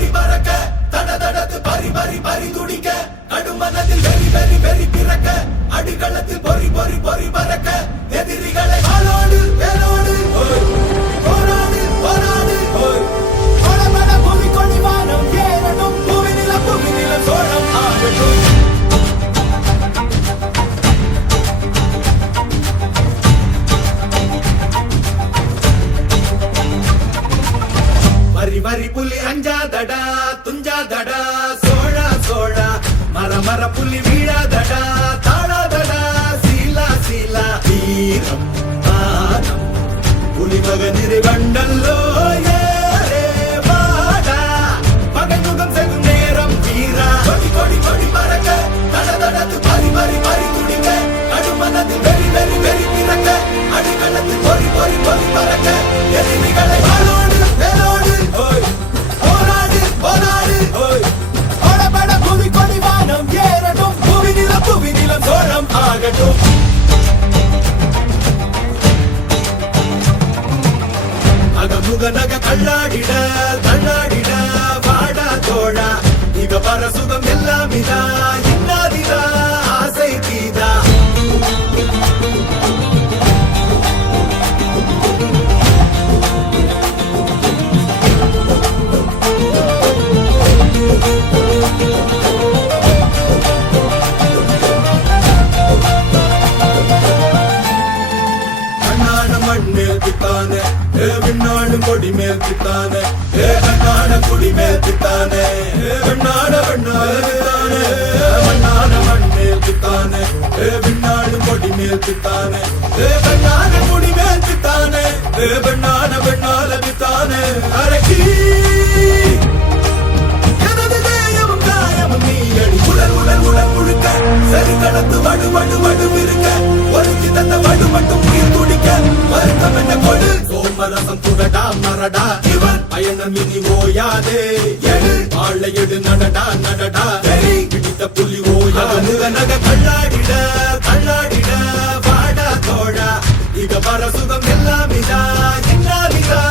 கொடி பறக்க தட தடத்து பரி பரி பரி துடிக்க கடுமனதில் வெறி வெறி வெறி பிறக்க அடிகளத்தில் பொறி பொறி பொறி பறக்க எதிரிகளை ஆளோடு வேலோடு போராடு போராடு படபட புவி கொடி வானம் ஏறட்டும் புவி நிலம் சோழம் ஆகட்டும் வரி வரி புலி அஞ்சாதடா துஞ்சாதடா சோழா சோழா மர மர புலி வீழாதடா தாழாதடா சீலா சீலா வீரம் மானம் புலி மகனிரு கண்டல்லோ ஏரே வாடா பகமுகம் செகும் நேரம் வீரா கொடி கொடி கொடி பறக்க தட தடத்து பரி பரி பரி துடிக்க கடுமனதில் வெறி வெறி வெறி பிறக்க அடிகளத்தில் பொறி பொறி பொறி பறக்க எதிரிகளை வாளோடு வேலோடு போராடு போராடு படபட புவி கொடி வானம் ஏறட்டும் புவி நிலம் சோழம் ஆகட்டும் அகமுக நக கல்லாடிட தள்ளாடிட வாடா தோழா இக பர சுகம் எல்லாம் இதா இன்னாதிதா ஆசை தீதா மண்மேல் பித்தானே விண்ணாடும் கொடி மேல் பித்தானே கண்ணாட குடி மேல் பித்தானே வெண்ணாட வெண்ணாட பித்தானே மண்ணாட மண்மேல் பித்தானே விண்ணாடும் கொடி மேல் பித்தானே கண்ணாட குடி மேல் பித்தானே வெண்ணாட வெண்ணாட பித்தானே அரக்கி உடல் உடல் உடல் முழுக்க சரி கடந்து வடு வடு வடு இருக்க ஒருத்தி தந்த வடு மட்டும் உயிர் துடிக்க வருத்தம் என்ன கொடு சோமரசம் துடடா மரடா இவன் பயணம் இனி ஓயாதே எடு வாழை எடு நடடா நடடா வெறி பிடித்த புலி ஓயாது நக கல்லாடிட கல்லாடிட வாடா தோழா இக பர சுகம் எல்லாம் இதா இன்னாதிதா